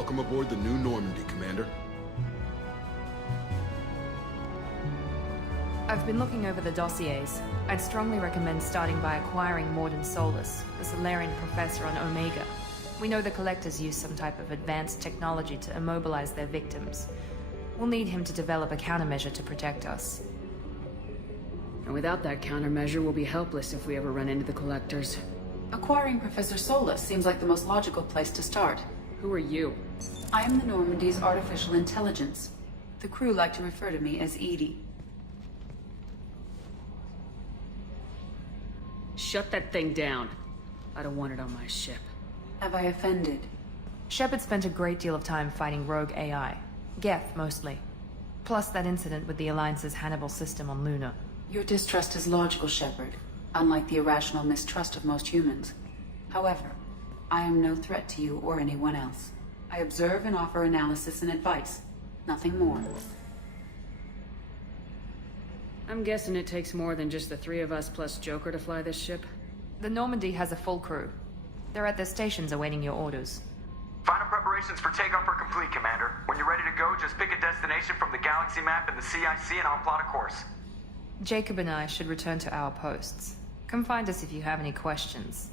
Welcome aboard the new Normandy, Commander. I've been looking over the dossiers. I'd strongly recommend starting by acquiring Morden Solus, the Solarian professor on Omega. We know the Collectors use some type of advanced technology to immobilize their victims. We'll need him to develop a countermeasure to protect us. And without that countermeasure, we'll be helpless if we ever run into the Collectors. Acquiring Professor Solus seems like the most logical place to start. Who are you? I am the Normandy's artificial intelligence. The crew like to refer to me as Edie. Shut that thing down. I don't want it on my ship. Have I offended? Shepard spent a great deal of time fighting rogue AI. Geth, mostly. Plus that incident with the Alliance's Hannibal system on Luna. Your distrust is logical, Shepard, unlike the irrational mistrust of most humans. However, I am no threat to you or anyone else. I observe and offer analysis and advice. Nothing more. I'm guessing it takes more than just the three of us plus Joker to fly this ship? The Normandy has a full crew. They're at their stations awaiting your orders. Final preparations for takeoff are complete, Commander. When you're ready to go, just pick a destination from the galaxy map in the CIC and I'll plot a course. Jacob and I should return to our posts. Come find us if you have any questions.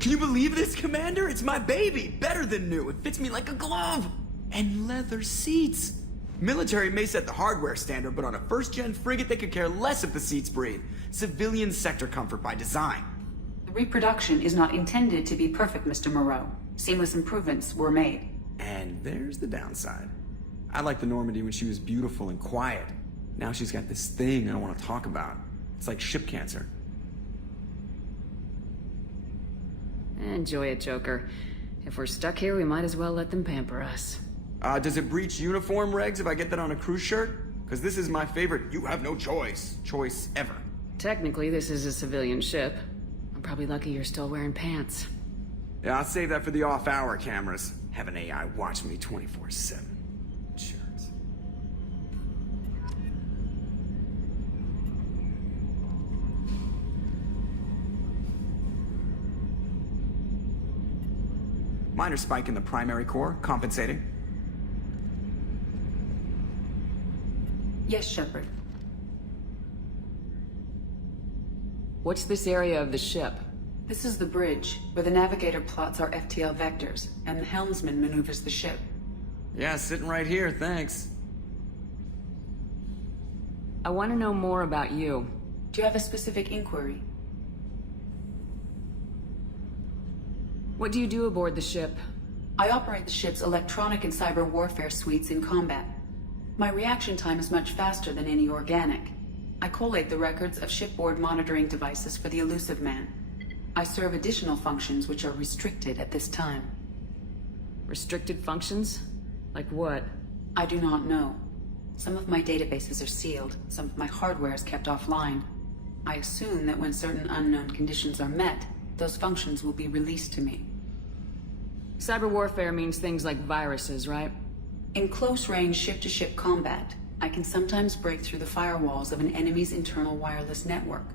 Can you believe this, Commander? It's my baby! Better than new. It fits me like a glove! And leather seats! Military may set the hardware standard, but on a first-gen frigate, they could care less if the seats breathe. Civilian sector comfort by design. The reproduction is not intended to be perfect, Mr. Moreau. Seamless improvements were made. And there's the downside. I liked the Normandy when she was beautiful and quiet. Now she's got this thing I don't want to talk about. It's like ship cancer. Enjoy it, Joker. If we're stuck here, we might as well let them pamper us. Does it breach uniform regs if I get that on a cruise shirt? Because this is my favorite you have no choice ever. Technically, this is a civilian ship. I'm probably lucky you're still wearing pants. Yeah, I'll save that for the off-hour cameras. Have an AI watch me 24/7. Shirts. Minor spike in the primary core, compensating. Yes, Shepard. What's this area of the ship? This is the bridge, where the navigator plots our FTL vectors, and the helmsman maneuvers the ship. Yeah, sitting right here, thanks. I want to know more about you. Do you have a specific inquiry? What do you do aboard the ship? I operate the ship's electronic and cyber warfare suites in combat. My reaction time is much faster than any organic. I collate the records of shipboard monitoring devices for the Elusive Man. I serve additional functions which are restricted at this time. Restricted functions? Like what? I do not know. Some of my databases are sealed, some of my hardware is kept offline. I assume that when certain unknown conditions are met, those functions will be released to me. Cyber warfare means things like viruses, right? In close-range ship-to-ship combat, I can sometimes break through the firewalls of an enemy's internal wireless network.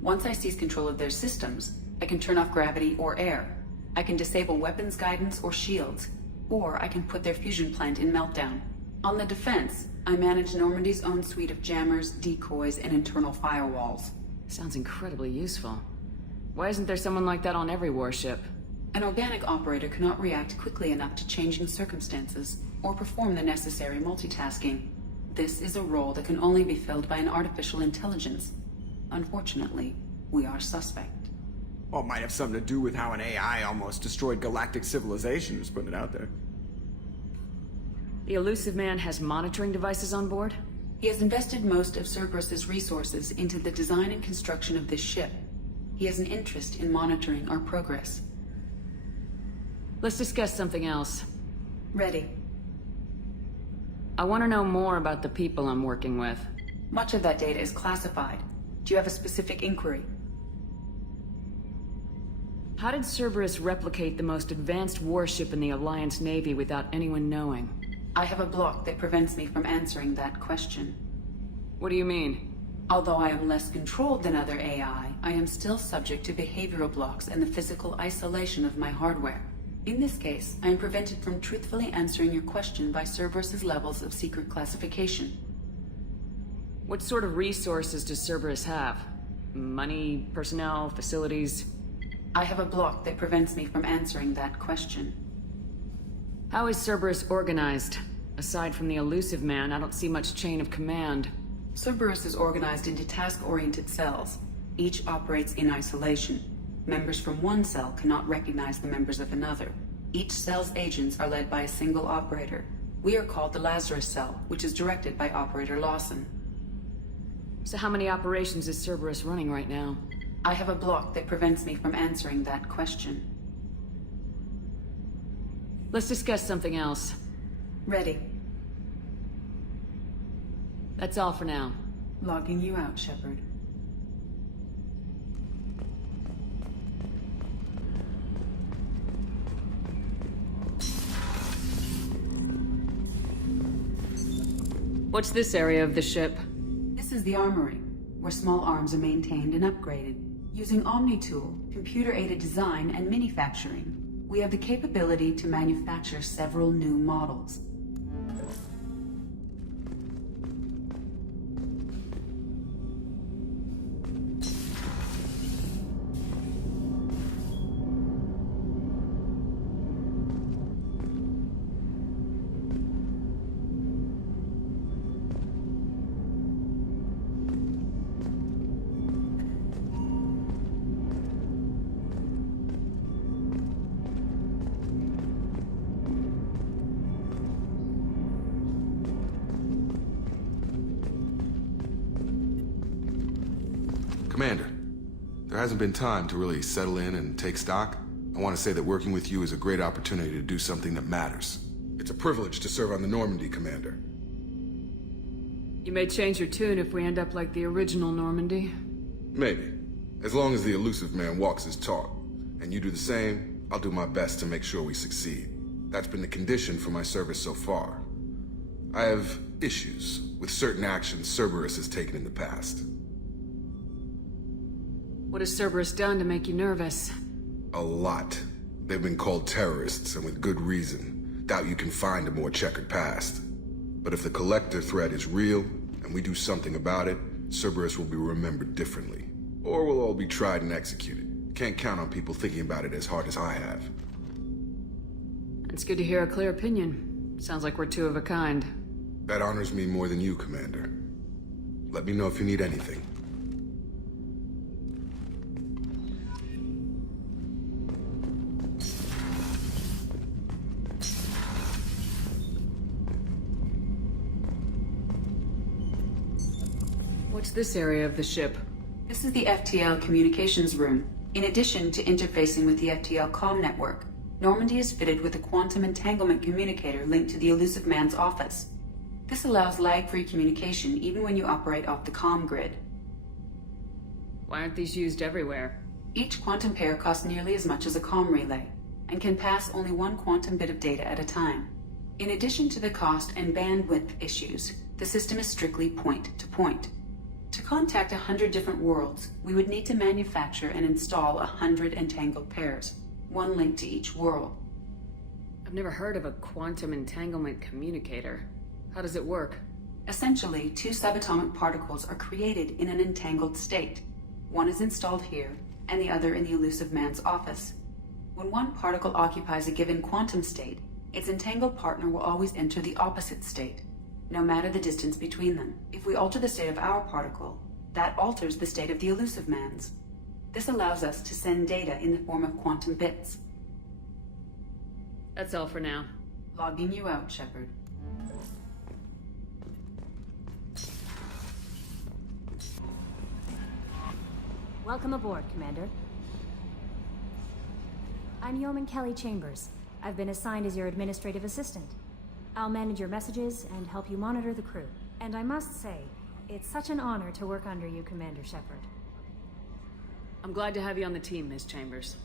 Once I seize control of their systems, I can turn off gravity or air. I can disable weapons guidance or shields, or I can put their fusion plant in meltdown. On the defense, I manage Normandy's own suite of jammers, decoys, and internal firewalls. Sounds incredibly useful. Why isn't there someone like that on every warship? An organic operator cannot react quickly enough to changing circumstances or perform the necessary multitasking. This is a role that can only be filled by an artificial intelligence. Unfortunately, we are suspect. Well, it might have something to do with how an AI almost destroyed galactic civilization, just putting it out there. The elusive man has monitoring devices on board? He has invested most of Cerberus's resources into the design and construction of this ship. He has an interest in monitoring our progress. Let's discuss something else. Ready. I want to know more about the people I'm working with. Much of that data is classified. Do you have a specific inquiry? How did Cerberus replicate the most advanced warship in the Alliance Navy without anyone knowing? I have a block that prevents me from answering that question. What do you mean? Although I am less controlled than other AI, I am still subject to behavioral blocks and the physical isolation of my hardware. In this case, I am prevented from truthfully answering your question by Cerberus's levels of secret classification. What sort of resources does Cerberus have? Money, personnel, facilities? I have a block that prevents me from answering that question. How is Cerberus organized? Aside from the elusive man, I don't see much chain of command. Cerberus is organized into task-oriented cells. Each operates in isolation. Members from one cell cannot recognize the members of another. Each cell's agents are led by a single operator. We are called the Lazarus Cell, which is directed by Operator Lawson. So how many operations is Cerberus running right now? I have a block that prevents me from answering that question. Let's discuss something else. Ready. That's all for now. Logging you out, Shepard. What's this area of the ship? This is the armory, where small arms are maintained and upgraded. Using Omni-Tool, computer-aided design, and manufacturing, we have the capability to manufacture several new models. Commander, there hasn't been time to really settle in and take stock. I want to say that working with you is a great opportunity to do something that matters. It's a privilege to serve on the Normandy, Commander. You may change your tune if we end up like the original Normandy. Maybe. As long as the elusive man walks his talk, and you do the same, I'll do my best to make sure we succeed. That's been the condition for my service so far. I have issues with certain actions Cerberus has taken in the past. What has Cerberus done to make you nervous? A lot. They've been called terrorists, and with good reason. Doubt you can find a more checkered past. But if the Collector threat is real, and we do something about it, Cerberus will be remembered differently. Or we'll all be tried and executed. Can't count on people thinking about it as hard as I have. It's good to hear a clear opinion. Sounds like we're two of a kind. That honors me more than you, Commander. Let me know if you need anything. What's this area of the ship? This is the FTL communications room. In addition to interfacing with the FTL comm network, Normandy is fitted with a quantum entanglement communicator linked to the elusive man's office. This allows lag-free communication even when you operate off the comm grid. Why aren't these used everywhere? Each quantum pair costs nearly as much as a comm relay, and can pass only one quantum bit of data at a time. In addition to the cost and bandwidth issues, the system is strictly point-to-point. To contact 100 different worlds, we would need to manufacture and install 100 entangled pairs, one link to each world. I've never heard of a quantum entanglement communicator. How does it work? Essentially, two subatomic particles are created in an entangled state. One is installed here, and the other in the elusive man's office. When one particle occupies a given quantum state, its entangled partner will always enter the opposite state, no matter the distance between them. If we alter the state of our particle, that alters the state of the elusive man's. This allows us to send data in the form of quantum bits. That's all for now. Logging you out, Shepard. Welcome aboard, Commander. I'm Yeoman Kelly Chambers. I've been assigned as your administrative assistant. I'll manage your messages and help you monitor the crew. And I must say, it's such an honor to work under you, Commander Shepard. I'm glad to have you on the team, Miss Chambers.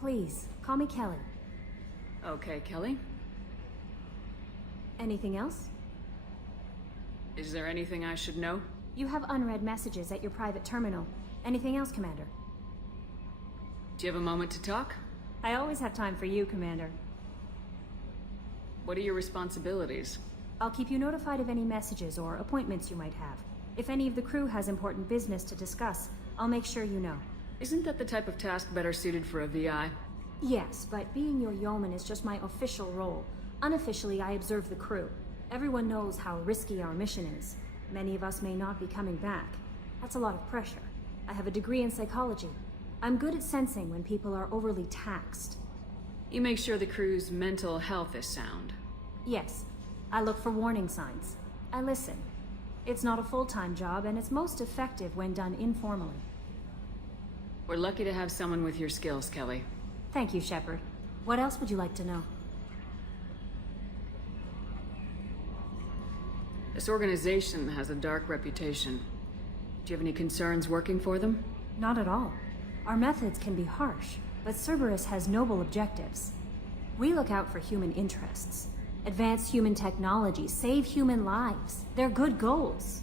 Please, call me Kelly. Okay, Kelly. Anything else? Is there anything I should know? You have unread messages at your private terminal. Anything else, Commander? Do you have a moment to talk? I always have time for you, Commander. What are your responsibilities? I'll keep you notified of any messages or appointments you might have. If any of the crew has important business to discuss, I'll make sure you know. Isn't that the type of task better suited for a VI? Yes, but being your yeoman is just my official role. Unofficially, I observe the crew. Everyone knows how risky our mission is. Many of us may not be coming back. That's a lot of pressure. I have a degree in psychology. I'm good at sensing when people are overly taxed. You make sure the crew's mental health is sound. Yes, I look for warning signs. I listen. It's not a full-time job, and it's most effective when done informally. We're lucky to have someone with your skills, Kelly. Thank you, Shepard. What else would you like to know? This organization has a dark reputation. Do you have any concerns working for them? Not at all. Our methods can be harsh, but Cerberus has noble objectives. We look out for human interests, advance human technology, save human lives. They're good goals.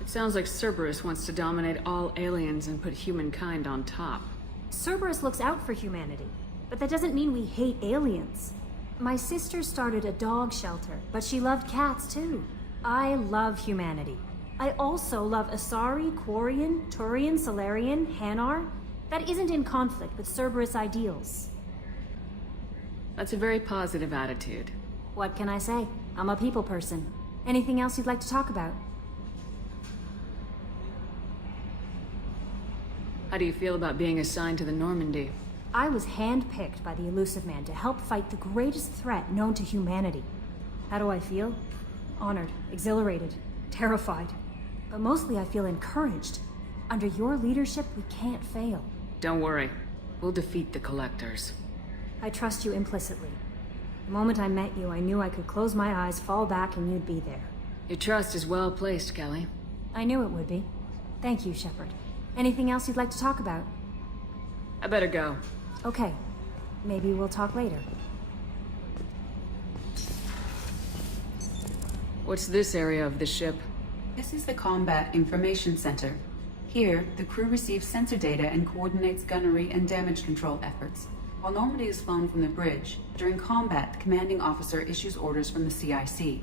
It sounds like Cerberus wants to dominate all aliens and put humankind on top. Cerberus looks out for humanity, but that doesn't mean we hate aliens. My sister started a dog shelter, but she loved cats too. I love humanity. I also love Asari, Quarian, Turian, Solarian, Hanar. That isn't in conflict with Cerberus ideals. That's a very positive attitude. What can I say? I'm a people person. Anything else you'd like to talk about? How do you feel about being assigned to the Normandy? I was handpicked by the Elusive Man to help fight the greatest threat known to humanity. How do I feel? Honored, exhilarated, terrified. But mostly I feel encouraged. Under your leadership, we can't fail. Don't worry. We'll defeat the Collectors. I trust you implicitly. The moment I met you, I knew I could close my eyes, fall back, and you'd be there. Your trust is well placed, Kelly. I knew it would be. Thank you, Shepard. Anything else you'd like to talk about? I better go. Okay. Maybe we'll talk later. What's this area of the ship? This is the Combat Information Center. Here, the crew receives sensor data and coordinates gunnery and damage control efforts. While Normandy is flown from the bridge, during combat, the commanding officer issues orders from the CIC.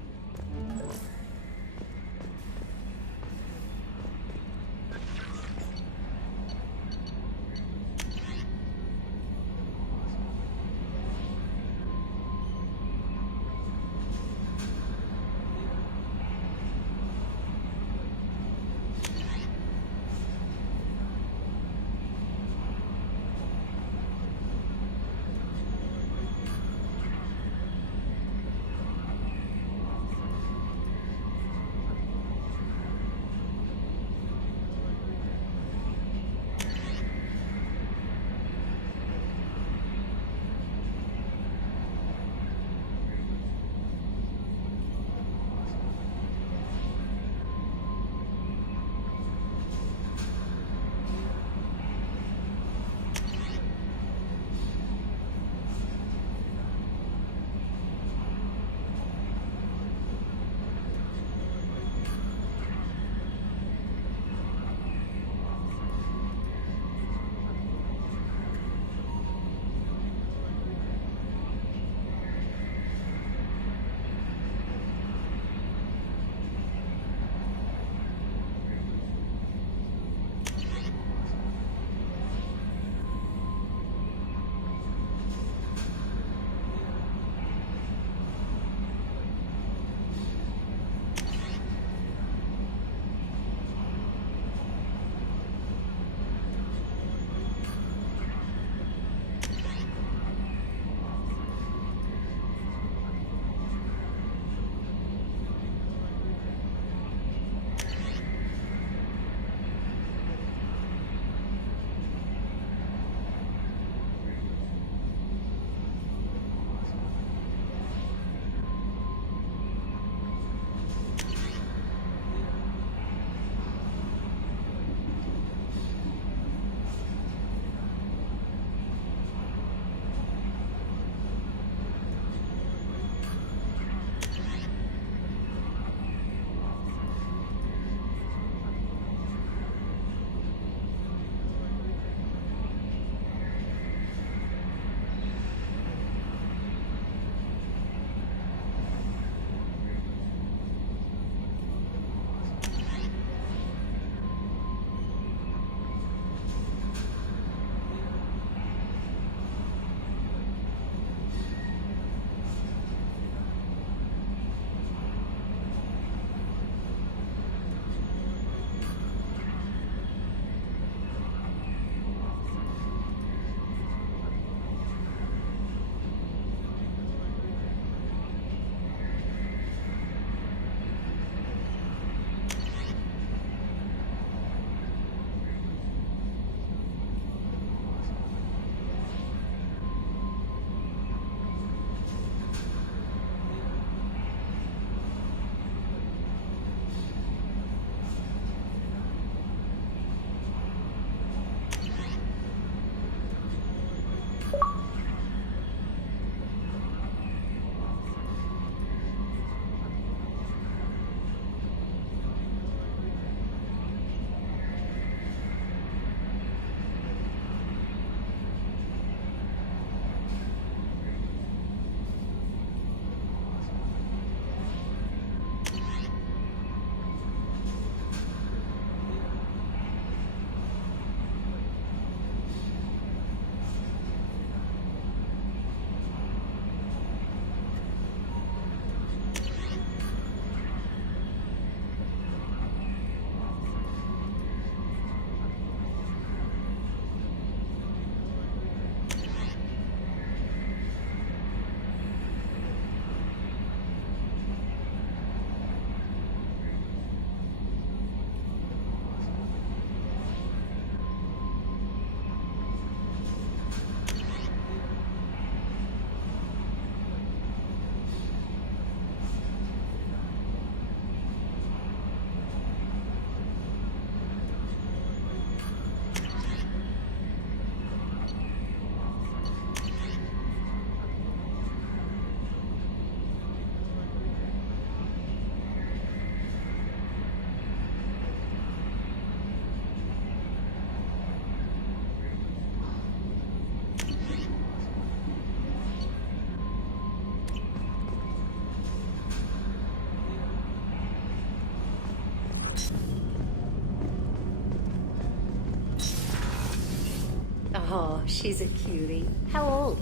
Oh, she's a cutie. How old?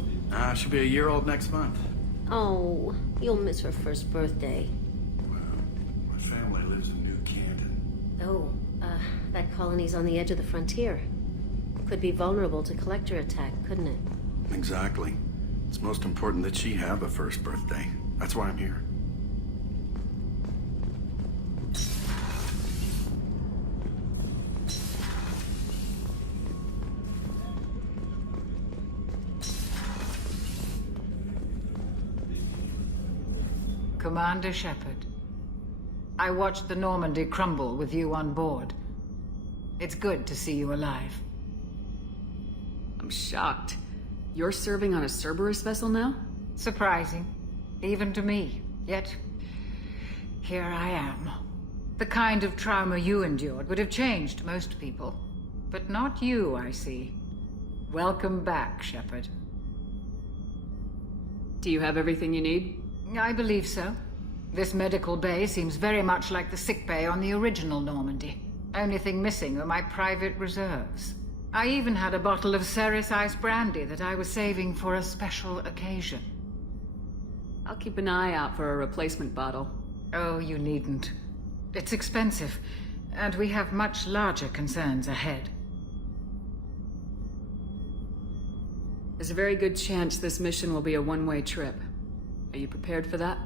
She'll be a year old next month. Oh, you'll miss her first birthday. Well, my family lives in New Canton. Oh, that colony's on the edge of the frontier. Could be vulnerable to collector attack, couldn't it? Exactly. It's most important that she have a first birthday. That's why I'm here. Commander Shepard, I watched the Normandy crumble with you on board. It's good to see you alive. I'm shocked. You're serving on a Cerberus vessel now? Surprising, even to me. Yet, here I am. The kind of trauma you endured would have changed most people. But not you, I see. Welcome back, Shepard. Do you have everything you need? I believe so. This medical bay seems very much like the sick bay on the original Normandy. Only thing missing are my private reserves. I even had a bottle of Ceres Ice brandy that I was saving for a special occasion. I'll keep an eye out for a replacement bottle. Oh, you needn't. It's expensive, and we have much larger concerns ahead. There's a very good chance this mission will be a one-way trip. Are you prepared for that?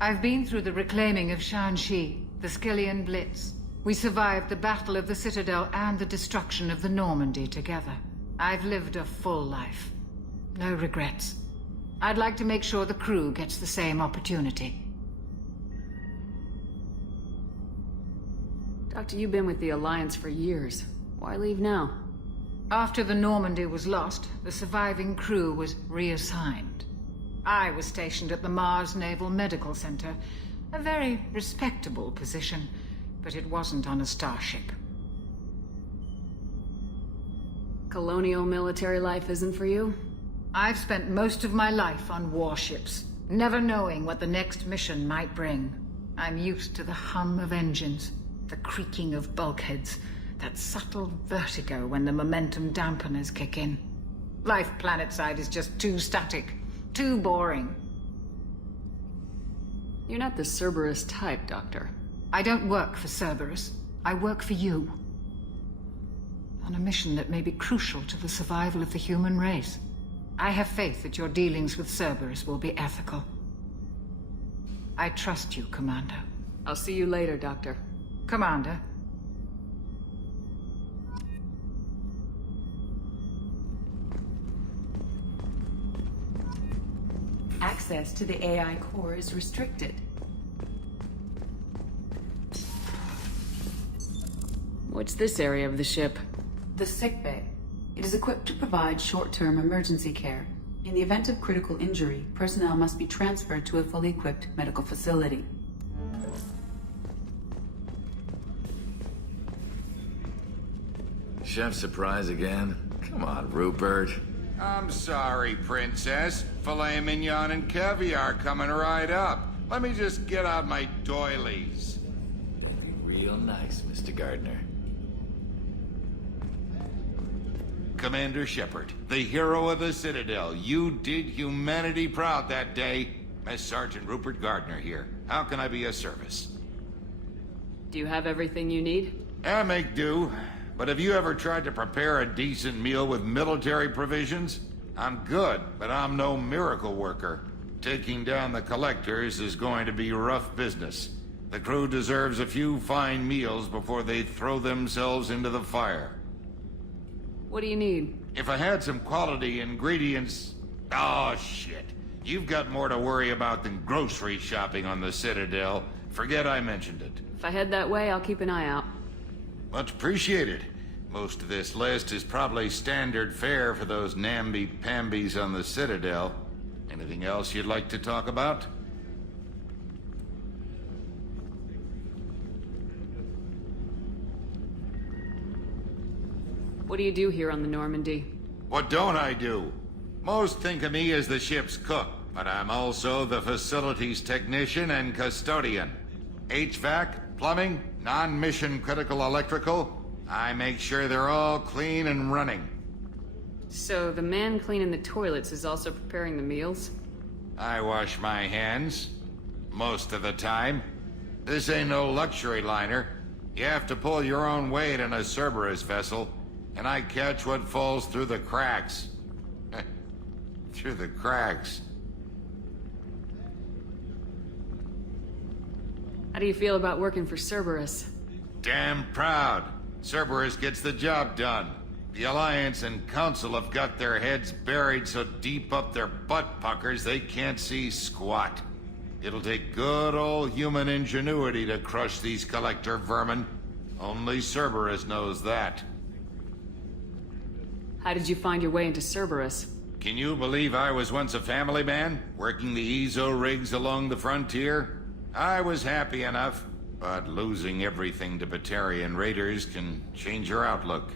I've been through the reclaiming of Shanxi, the Skillian Blitz. We survived the Battle of the Citadel and the destruction of the Normandy together. I've lived a full life. No regrets. I'd like to make sure the crew gets the same opportunity. Doctor, you've been with the Alliance for years. Why leave now? After the Normandy was lost, the surviving crew was reassigned. I was stationed at the Mars Naval Medical Center, a very respectable position, but it wasn't on a starship. Colonial military life isn't for you? I've spent most of my life on warships, never knowing what the next mission might bring. I'm used to the hum of engines, the creaking of bulkheads, that subtle vertigo when the momentum dampeners kick in. Life planetside is just too static. Too boring. You're not the Cerberus type, Doctor. I don't work for Cerberus. I work for you. On a mission that may be crucial to the survival of the human race. I have faith that your dealings with Cerberus will be ethical. I trust you, Commander. I'll see you later, Doctor. Commander. Access to the AI core is restricted. What's this area of the ship? The sickbay. It is equipped to provide short-term emergency care. In the event of critical injury, personnel must be transferred to a fully equipped medical facility. Chef surprise again? Come on, Rupert. I'm sorry, Princess. Filet mignon and caviar coming right up. Let me just get out my doilies. Be real nice, Mr. Gardner. Commander Shepard, the hero of the Citadel. You did humanity proud that day. Mess Sergeant Rupert Gardner here. How can I be of service? Do you have everything you need? I make do. But have you ever tried to prepare a decent meal with military provisions? I'm good, but I'm no miracle worker. Taking down the collectors is going to be rough business. The crew deserves a few fine meals before they throw themselves into the fire. What do you need? If I had some quality ingredients... Oh, shit. You've got more to worry about than grocery shopping on the Citadel. Forget I mentioned it. If I head that way, I'll keep an eye out. Much appreciated. Most of this list is probably standard fare for those namby-pambies on the Citadel. Anything else you'd like to talk about? What do you do here on the Normandy? What don't I do? Most think of me as the ship's cook, but I'm also the facilities technician and custodian. HVAC, plumbing, non-mission critical electrical. I make sure they're all clean and running. So the man cleaning the toilets is also preparing the meals? I wash my hands. Most of the time. This ain't no luxury liner. You have to pull your own weight in a Cerberus vessel, and I catch what falls through the cracks. Through the cracks. How do you feel about working for Cerberus? Damn proud. Cerberus gets the job done. The Alliance and Council have got their heads buried so deep up their butt puckers they can't see squat. It'll take good old human ingenuity to crush these collector vermin. Only Cerberus knows that. How did you find your way into Cerberus? Can you believe I was once a family man, working the EZO rigs along the frontier? I was happy enough, but losing everything to Batarian raiders can change your outlook.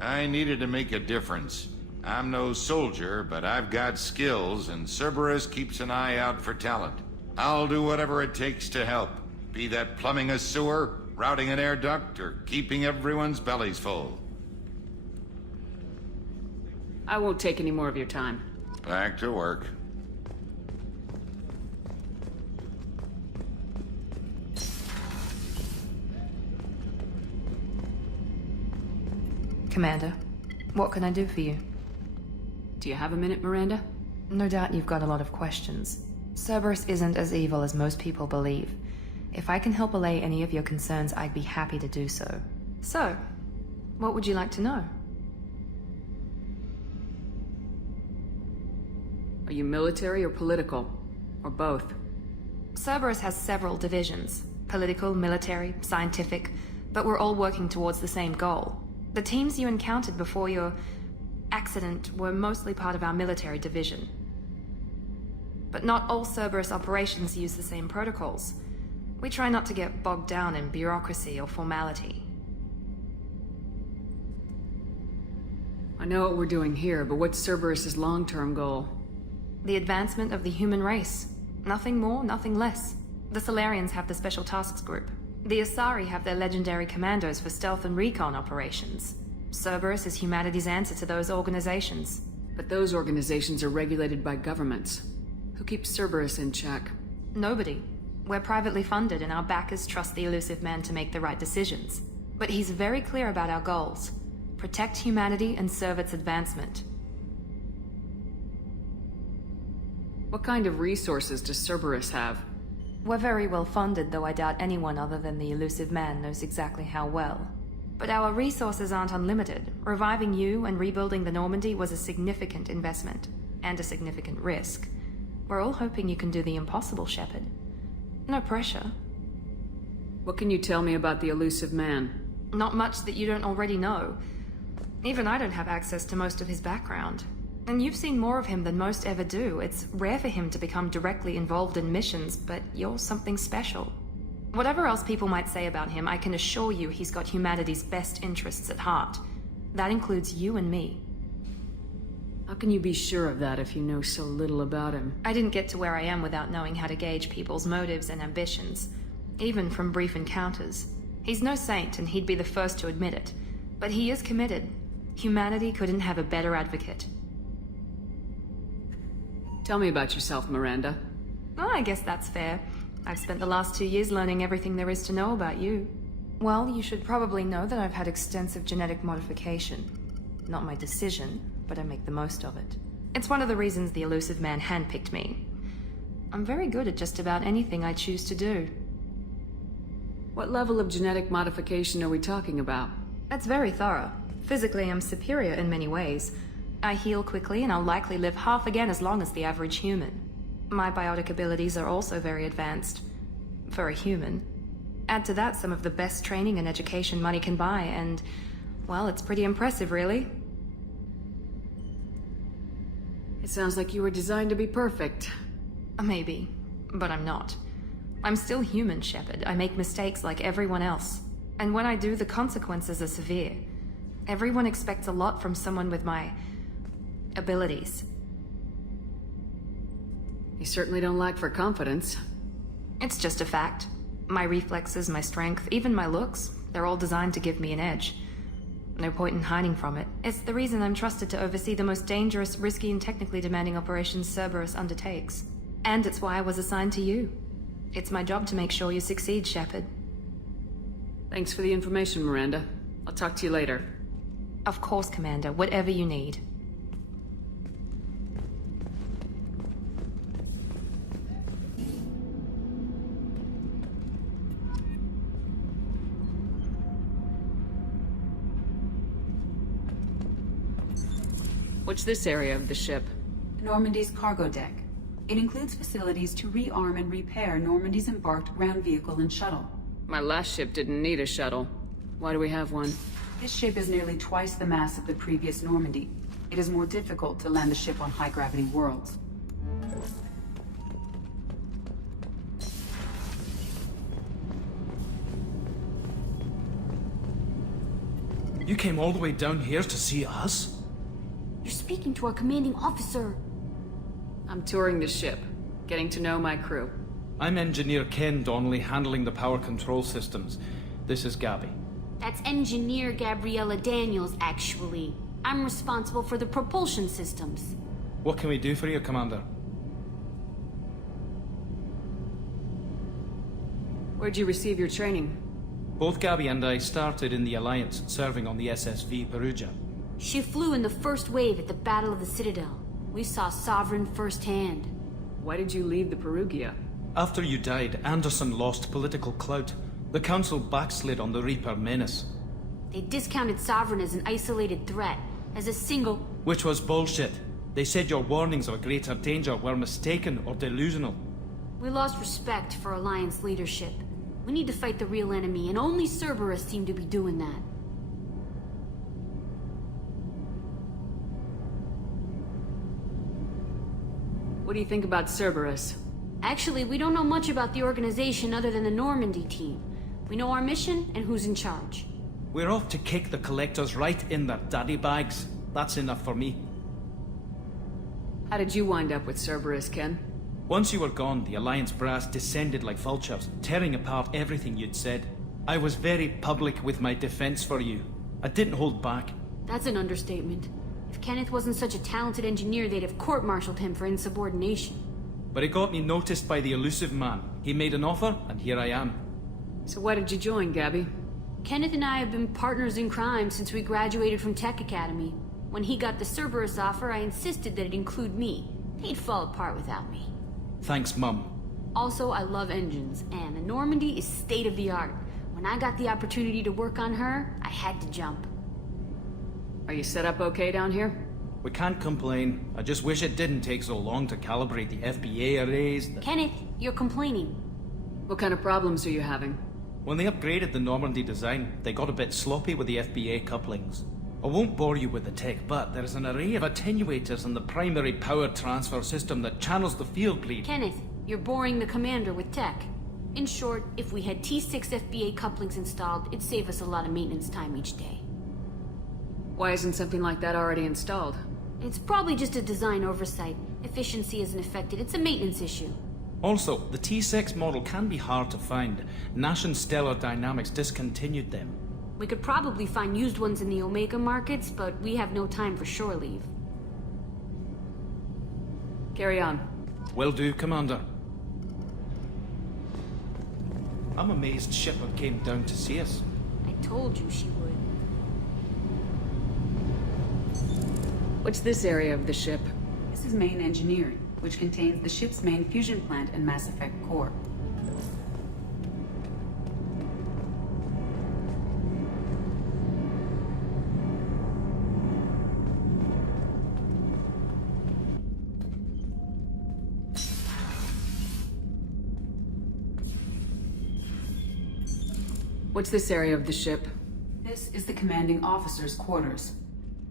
I needed to make a difference. I'm no soldier, but I've got skills, and Cerberus keeps an eye out for talent. I'll do whatever it takes to help, be that plumbing a sewer, routing an air duct, or keeping everyone's bellies full. I won't take any more of your time. Back to work. Commander, what can I do for you? Do you have a minute, Miranda? No doubt you've got a lot of questions. Cerberus isn't as evil as most people believe. If I can help allay any of your concerns, I'd be happy to do so. So, what would you like to know? Are you military or political? Or both? Cerberus has several divisions. Political, military, scientific, but we're all working towards the same goal. The teams you encountered before your accident were mostly part of our military division. But not all Cerberus operations use the same protocols. We try not to get bogged down in bureaucracy or formality. I know what we're doing here, but what's Cerberus's long-term goal? The advancement of the human race. Nothing more, nothing less. The Solarians have the Special Tasks Group. The Asari have their legendary commandos for stealth and recon operations. Cerberus is humanity's answer to those organizations. But those organizations are regulated by governments. Who keeps Cerberus in check? Nobody. We're privately funded and our backers trust the elusive man to make the right decisions. But he's very clear about our goals. Protect humanity and serve its advancement. What kind of resources does Cerberus have? We're very well funded, though I doubt anyone other than the elusive man knows exactly how well. But our resources aren't unlimited. Reviving you and rebuilding the Normandy was a significant investment, and a significant risk. We're all hoping you can do the impossible, Shepard. No pressure. What can you tell me about the elusive man? Not much that you don't already know. Even I don't have access to most of his background. And you've seen more of him than most ever do. It's rare for him to become directly involved in missions, but you're something special. Whatever else people might say about him, I can assure you he's got humanity's best interests at heart. That includes you and me. How can you be sure of that if you know so little about him? I didn't get to where I am without knowing how to gauge people's motives and ambitions, even from brief encounters. He's no saint, and he'd be the first to admit it. But he is committed. Humanity couldn't have a better advocate. Tell me about yourself, Miranda. Oh, I guess that's fair. I've spent the last 2 years learning everything there is to know about you. Well, you should probably know that I've had extensive genetic modification. Not my decision, but I make the most of it. It's one of the reasons the elusive man handpicked me. I'm very good at just about anything I choose to do. What level of genetic modification are we talking about? That's very thorough. Physically, I'm superior in many ways. I heal quickly, and I'll likely live half again as long as the average human. My biotic abilities are also very advanced. For a human. Add to that some of the best training and education money can buy, and, well, it's pretty impressive, really. It sounds like you were designed to be perfect. Maybe, but I'm not. I'm still human, Shepard. I make mistakes like everyone else. And when I do, the consequences are severe. Everyone expects a lot from someone with my abilities. You certainly don't lack for confidence. It's just a fact. My reflexes, my strength, even my looks, they're all designed to give me an edge. No point in hiding from it. It's the reason I'm trusted to oversee the most dangerous, risky, and technically demanding operations Cerberus undertakes. And it's why I was assigned to you. It's my job to make sure you succeed, Shepard. Thanks for the information, Miranda. I'll talk to you later. Of course, Commander. Whatever you need. What's this area of the ship? Normandy's cargo deck. It includes facilities to rearm and repair Normandy's embarked ground vehicle and shuttle. My last ship didn't need a shuttle. Why do we have one? This ship is nearly twice the mass of the previous Normandy. It is more difficult to land the ship on high-gravity worlds. You came all the way down here to see us? You're speaking to our commanding officer. I'm touring the ship, getting to know my crew. I'm Engineer Ken Donnelly, handling the power control systems. This is Gabby. That's Engineer Gabriella Daniels, actually. I'm responsible for the propulsion systems. What can we do for you, Commander? Where'd you receive your training? Both Gabby and I started in the Alliance, serving on the SSV Perugia. She flew in the first wave at the Battle of the Citadel. We saw Sovereign firsthand. Why did you leave the Perugia? After you died, Anderson lost political clout. The Council backslid on the Reaper menace. They discounted Sovereign as an isolated threat, as a single... Which was bullshit. They said your warnings of a greater danger were mistaken or delusional. We lost respect for Alliance leadership. We need to fight the real enemy, and only Cerberus seemed to be doing that. What do you think about Cerberus? Actually, we don't know much about the organization other than the Normandy team. We know our mission and who's in charge. We're off to kick the Collectors right in their daddy bags. That's enough for me. How did you wind up with Cerberus, Ken? Once you were gone, the Alliance brass descended like vultures, tearing apart everything you'd said. I was very public with my defense for you. I didn't hold back. That's an understatement. If Kenneth wasn't such a talented engineer, they'd have court-martialed him for insubordination. But it got me noticed by the elusive man. He made an offer, and here I am. So why did you join, Gabby? Kenneth and I have been partners in crime since we graduated from Tech Academy. When he got the Cerberus offer, I insisted that it include me. He'd fall apart without me. Thanks, Mum. Also, I love engines, and the Normandy is state-of-the-art. When I got the opportunity to work on her, I had to jump. Are you set up okay down here? We can't complain. I just wish it didn't take so long to calibrate the FBA arrays. Kenneth, you're complaining. What kind of problems are you having? When they upgraded the Normandy design, they got a bit sloppy with the FBA couplings. I won't bore you with the tech, but there is an array of attenuators in the primary power transfer system that channels the field bleed. Kenneth, you're boring the commander with tech. In short, if we had T6 FBA couplings installed, it'd save us a lot of maintenance time each day. Why isn't something like that already installed? It's probably just a design oversight. Efficiency isn't affected, it's a maintenance issue. Also, the T6 model can be hard to find. Nash and Stellar Dynamics discontinued them. We could probably find used ones in the Omega markets, but we have no time for shore leave. Carry on. Will do, Commander. I'm amazed Shepard came down to see us. I told you she would. What's this area of the ship? This is main engineering, which contains the ship's main fusion plant and Mass Effect core. What's this area of the ship? This is the commanding officer's quarters.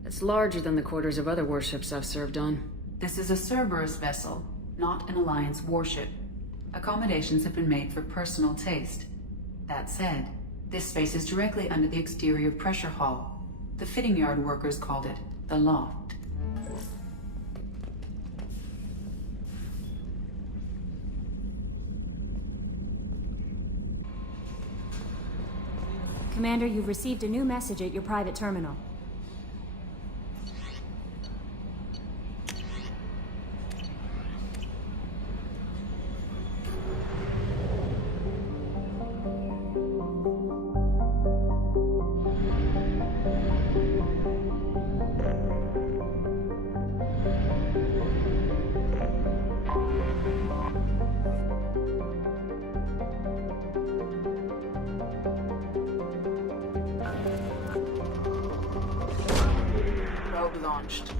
It's larger than the quarters of other warships I've served on. This is a Cerberus vessel, not an Alliance warship. Accommodations have been made for personal taste. That said, this space is directly under the exterior pressure hull. The fitting yard workers called it the loft. Commander, you've received a new message at your private terminal. Launched.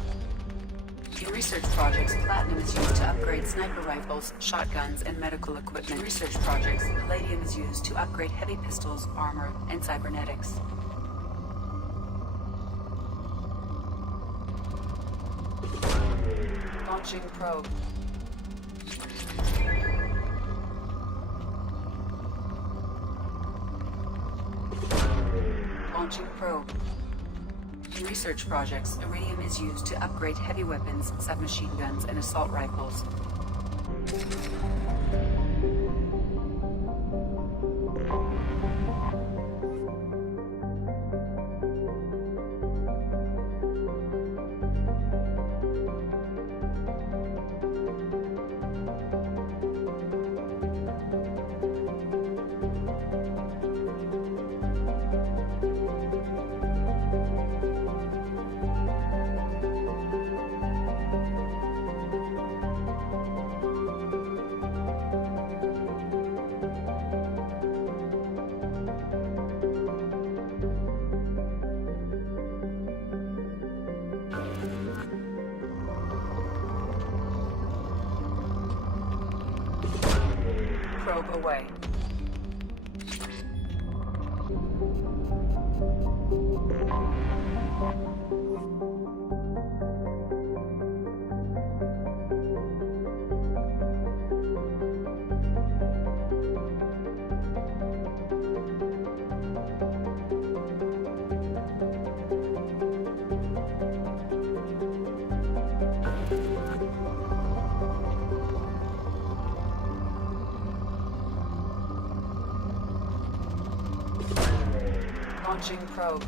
In research projects, platinum is used to upgrade sniper rifles, shotguns, and medical equipment. In research projects, palladium is used to upgrade heavy pistols, armor, and cybernetics. Launching probe. Launching probe. In research projects, iridium is used to upgrade heavy weapons, submachine guns, and assault rifles. Probe away. Launching probe.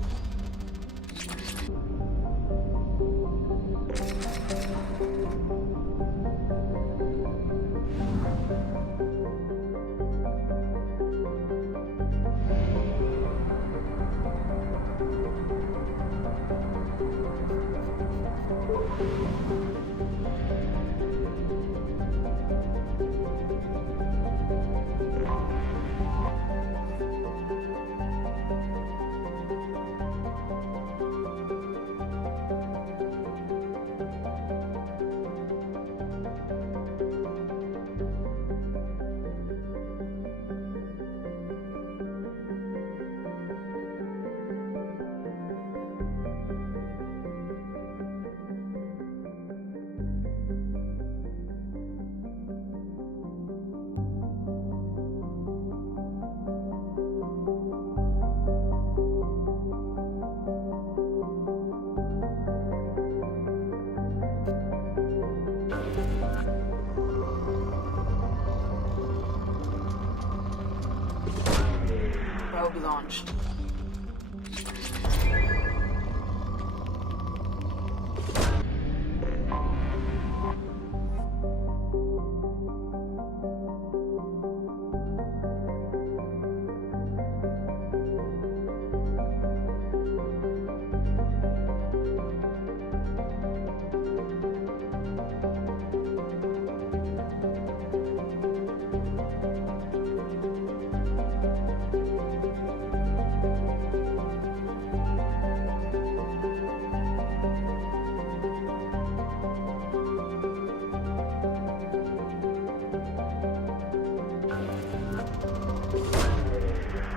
Probe launched.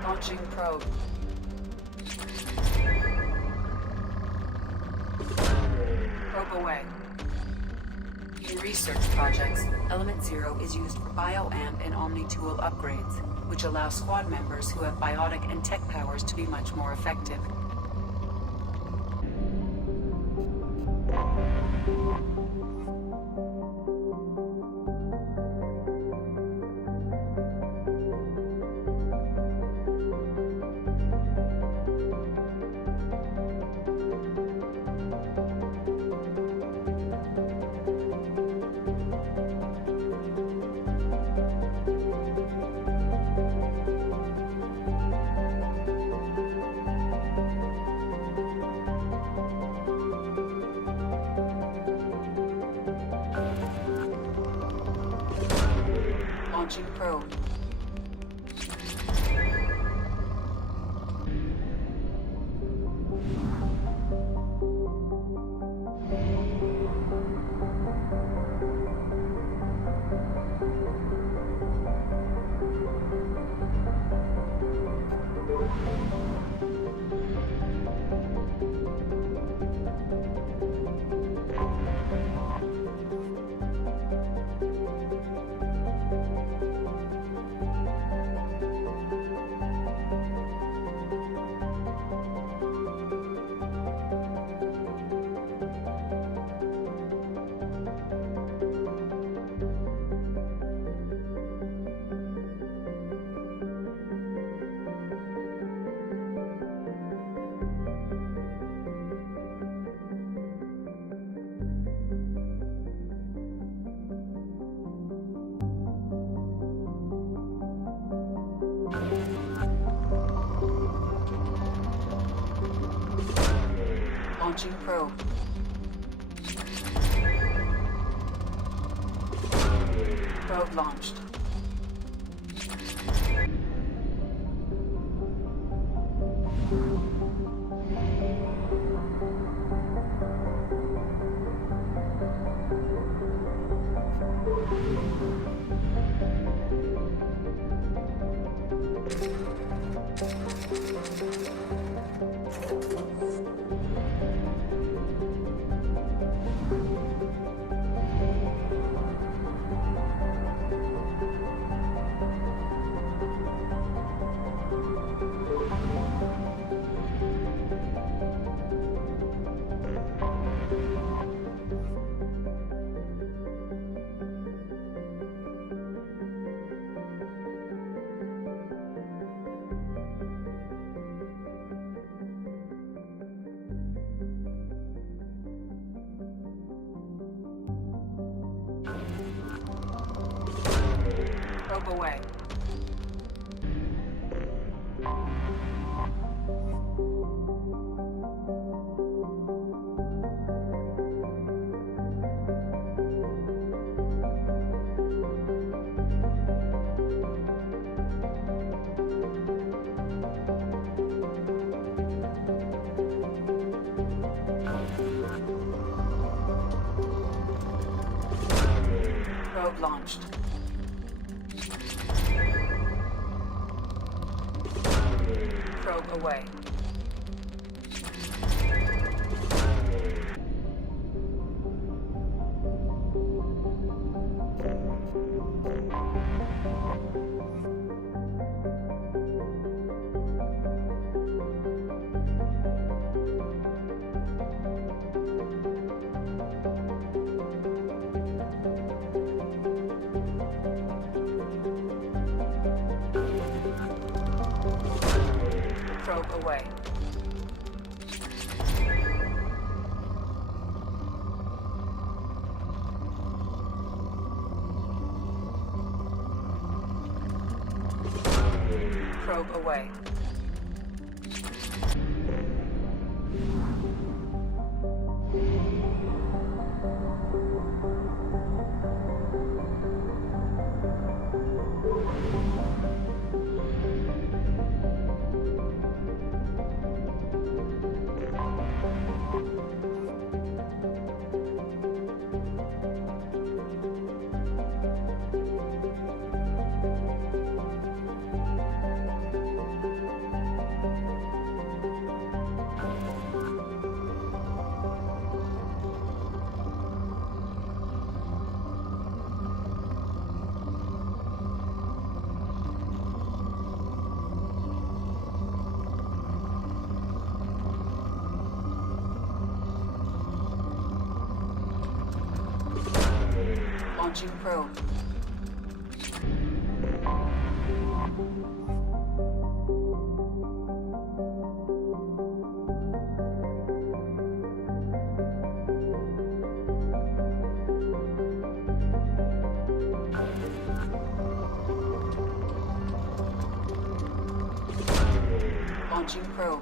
Launching probe. Probe away. In research projects, Element Zero is used for bioamp and omni-tool upgrades, which allow squad members who have biotic and tech powers to be much more effective. Launching probe. Launching probe. Probe launched. Probe away. Probe launched. Probe away. Probe away. Probe away. Launching probe. Launching probe.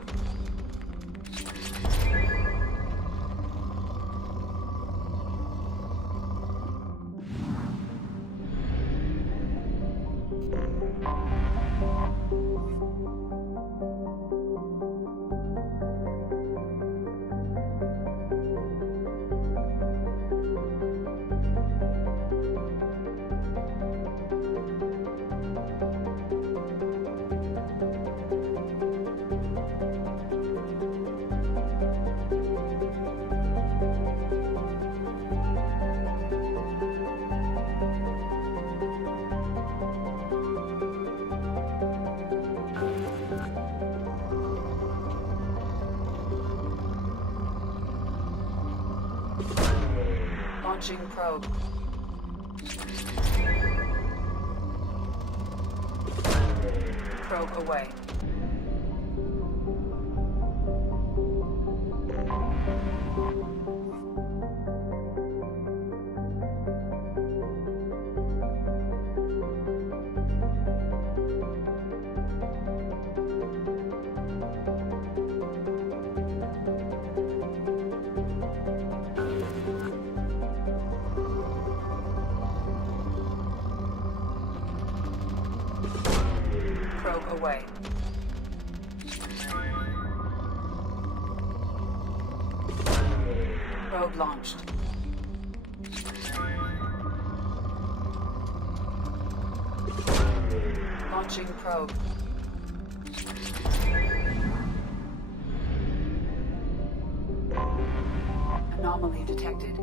Launching probe. Probe away. Probe away. Probe launched. Launching probe. Anomaly detected.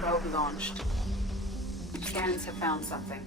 Probe launched. Scans have found something.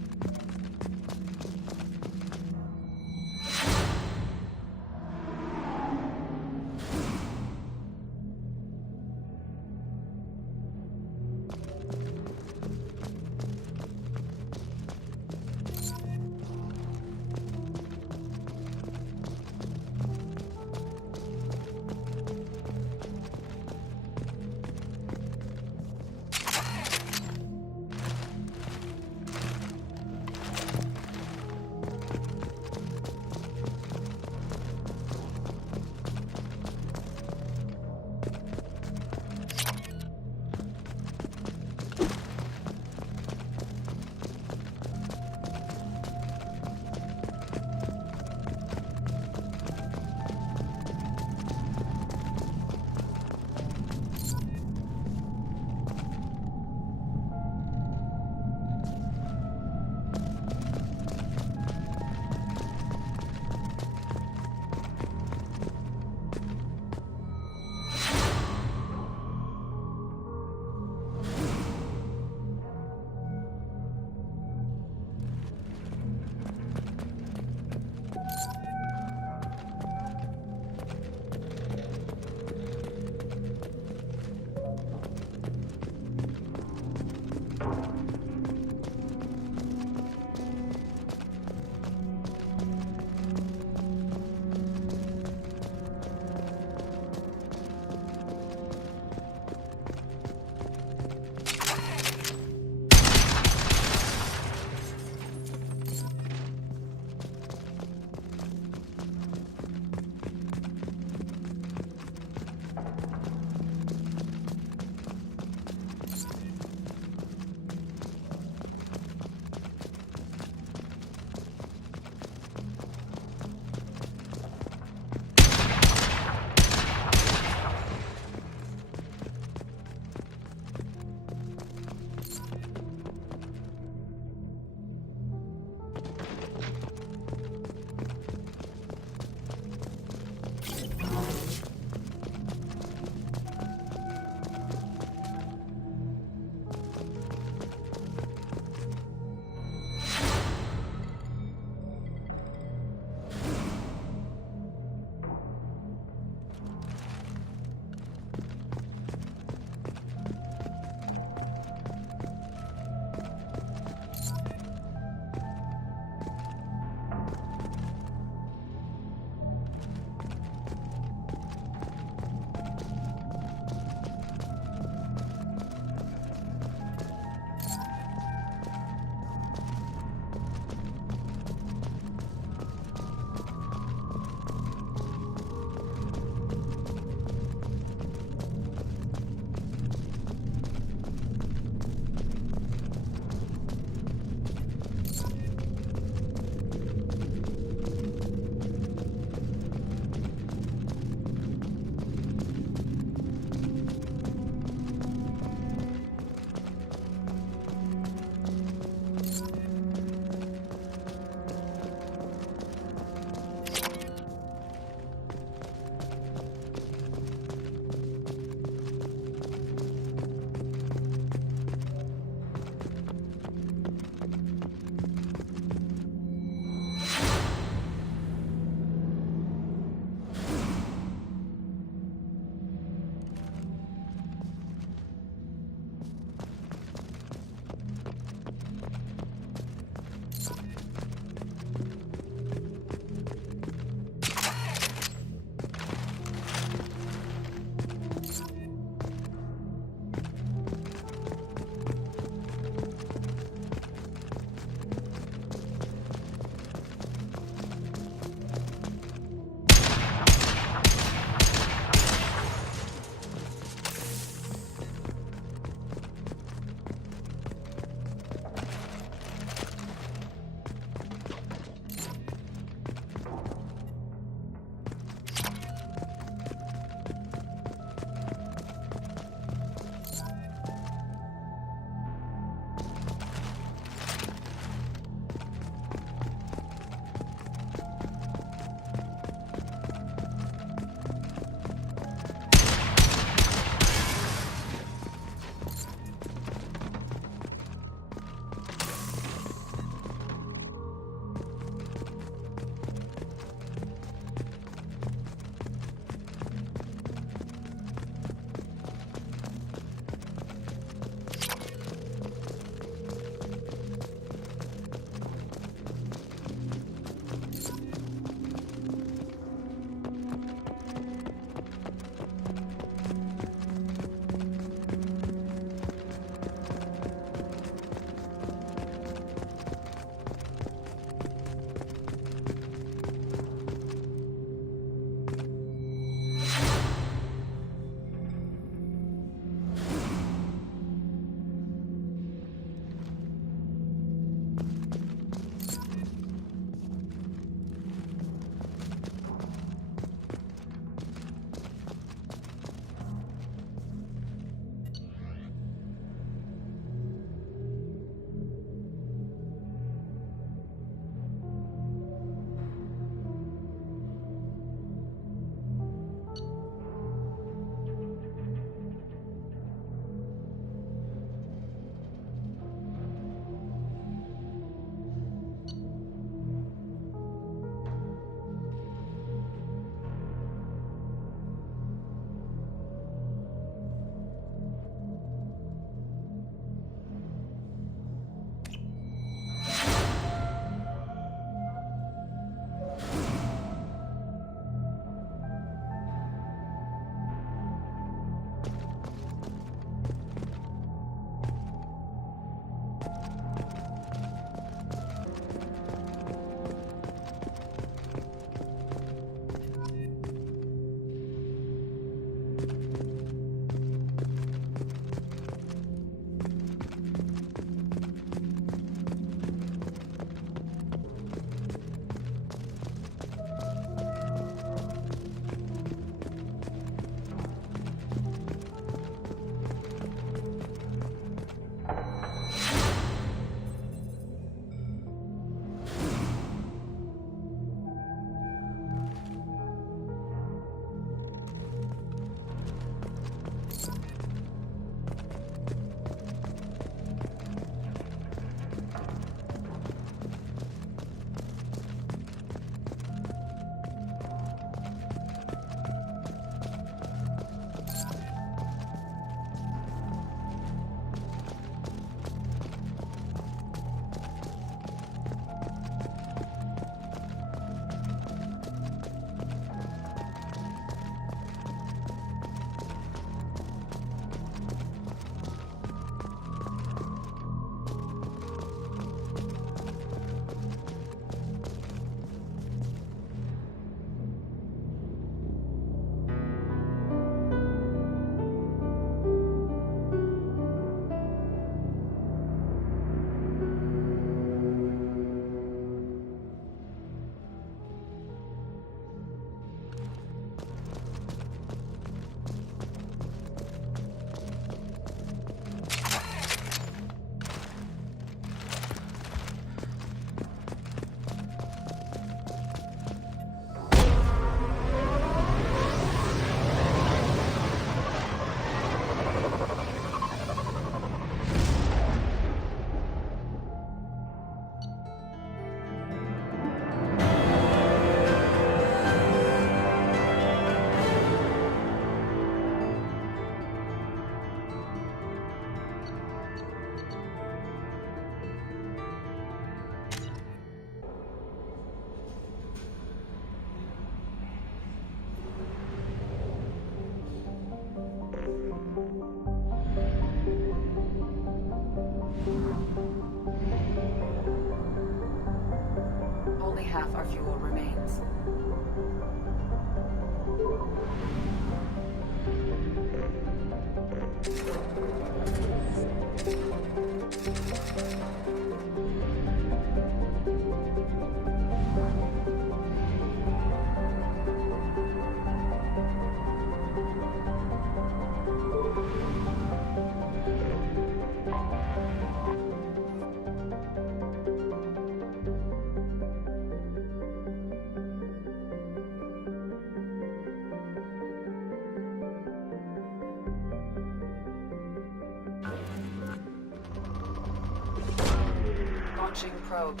Launching probe.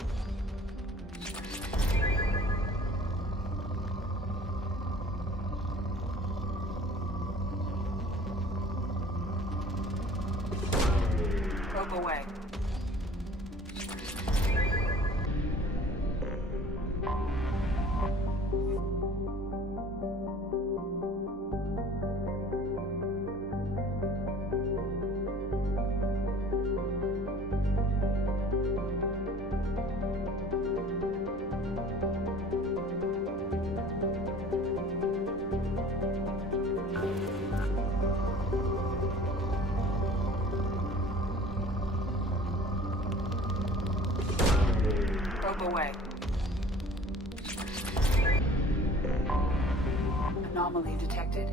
Probe away. Probe away. Anomaly detected.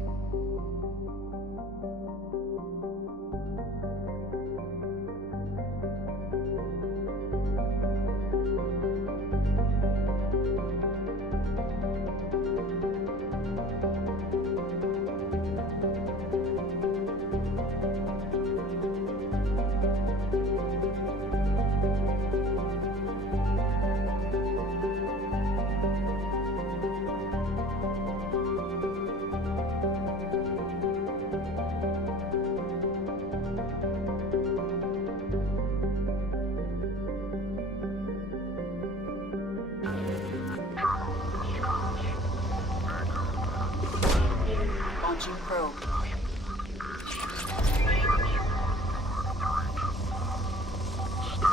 Launching probe.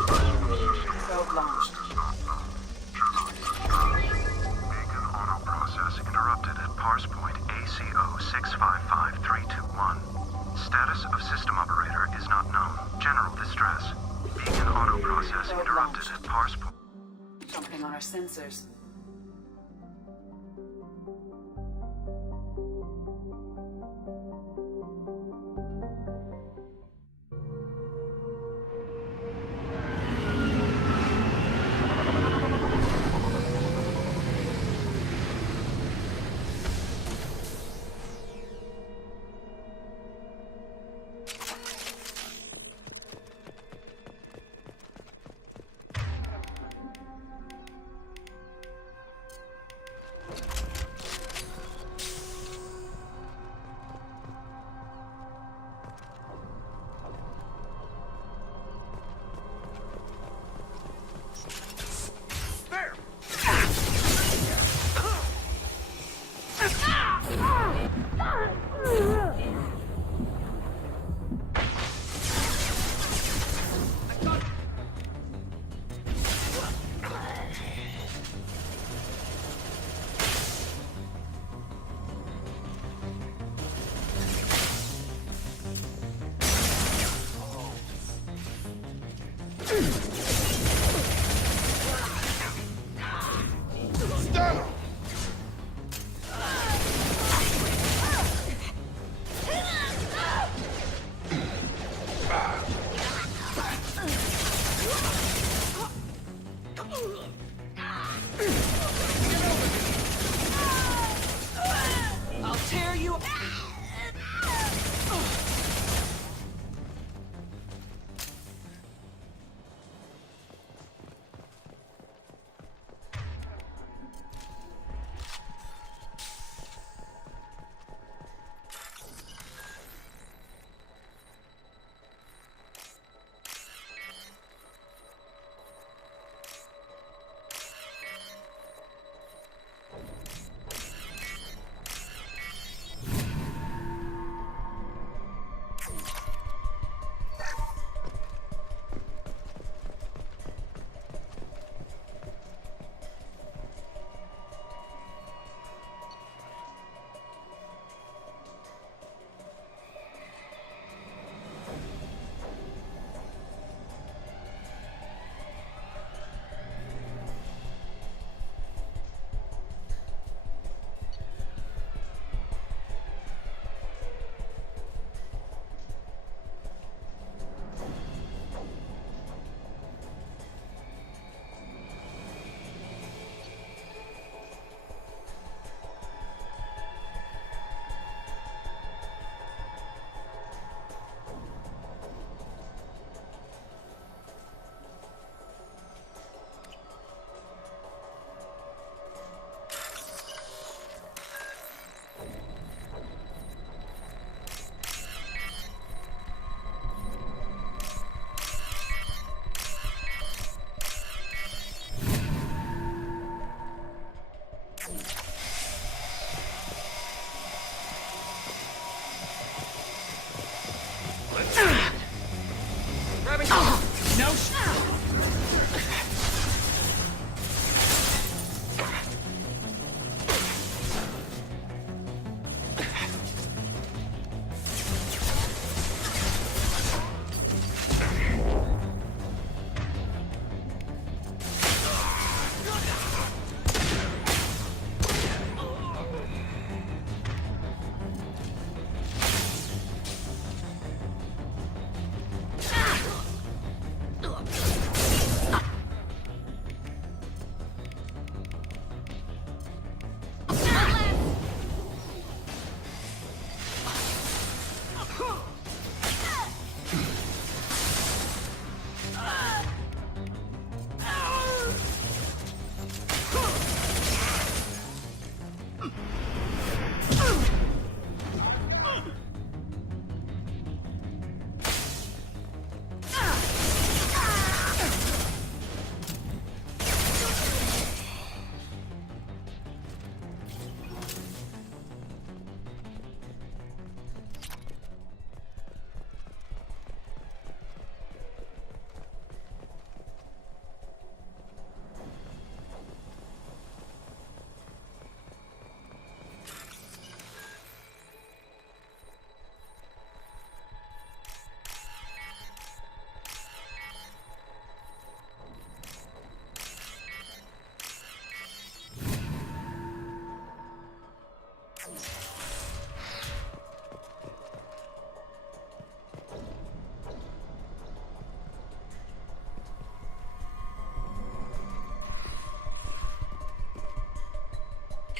Probe launched. Beacon auto process interrupted at parse point ACO 655321. Status of system operator is not known. General distress. Beacon auto process Probe interrupted launched. at parse point. Something on our sensors.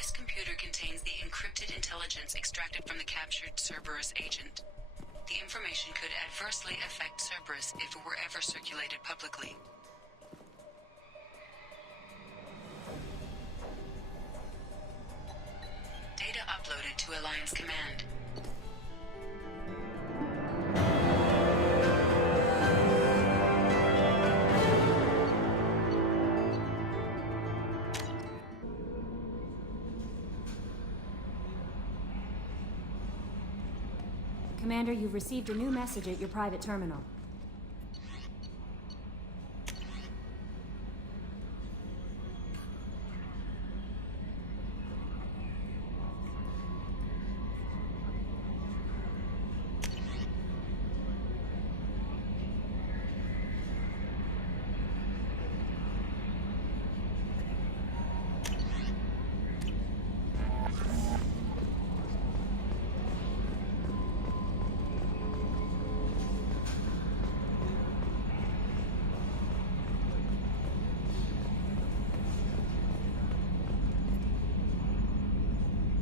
This computer contains the encrypted intelligence extracted from the captured Cerberus agent. The information could adversely affect Cerberus if it were ever circulated publicly. Data uploaded to Alliance Command. Commander, you've received a new message at your private terminal.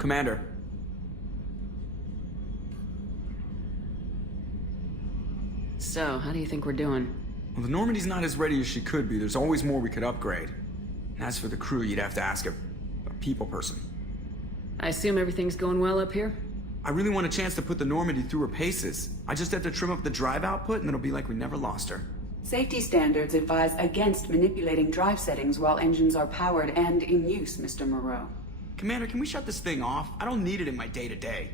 Commander. So, how do you think we're doing? Well, the Normandy's not as ready as she could be. There's always more we could upgrade. And as for the crew, you'd have to ask a people person. I assume everything's going well up here? I really want a chance to put the Normandy through her paces. I just have to trim up the drive output and it'll be like we never lost her. Safety standards advise against manipulating drive settings while engines are powered and in use, Mr. Moreau. Commander, can we shut this thing off? I don't need it in my day-to-day.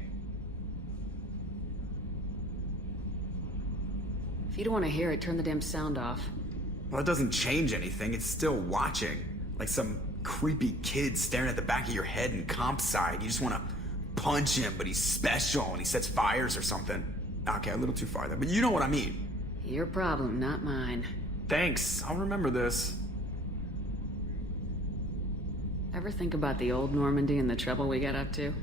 If you don't want to hear it, turn the damn sound off. Well, it doesn't change anything. It's still watching. Like some creepy kid staring at the back of your head in comp side. You just want to punch him, but he's special and he sets fires or something. Okay, a little too far there, but you know what I mean. Your problem, not mine. Thanks, I'll remember this. Ever think about the old Normandy and the trouble we got up to?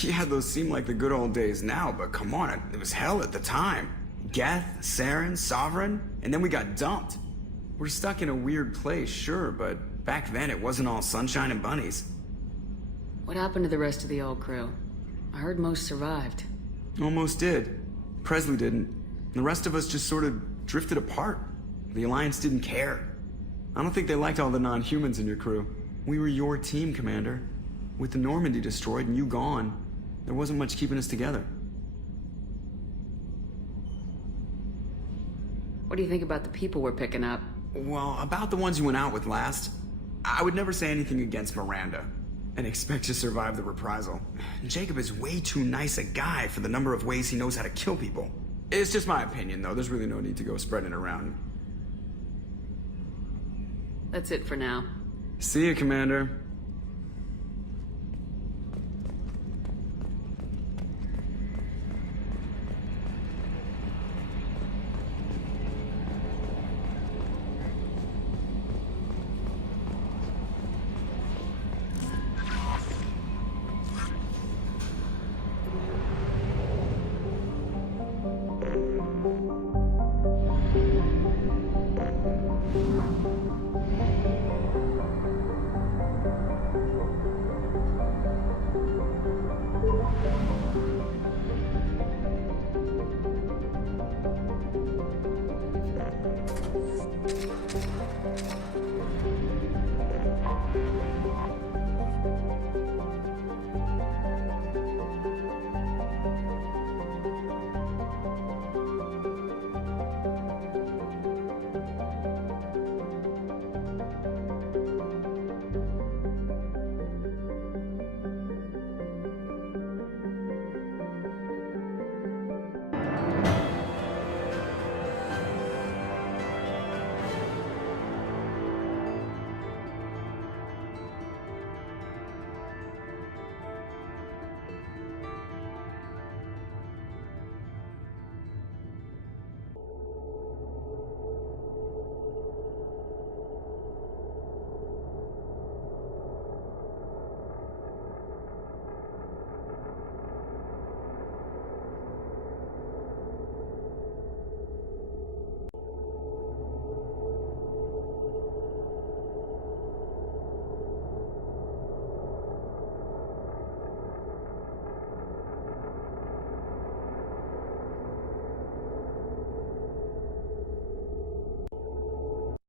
Yeah, those seem like the good old days now, but come on, it was hell at the time. Geth, Saren, Sovereign, and then we got dumped. We're stuck in a weird place, sure, but back then it wasn't all sunshine and bunnies. What happened to the rest of the old crew? I heard most survived. Almost did. Presley didn't. The rest of us just sort of drifted apart. The Alliance didn't care. I don't think they liked all the non-humans in your crew. We were your team, Commander. With the Normandy destroyed and you gone, there wasn't much keeping us together. What do you think about the people we're picking up? Well, about the ones you went out with last, I would never say anything against Miranda and expect to survive the reprisal. Jacob is way too nice a guy for the number of ways he knows how to kill people. It's just my opinion, though. There's really no need to go spreading it around. That's it for now. See you, Commander.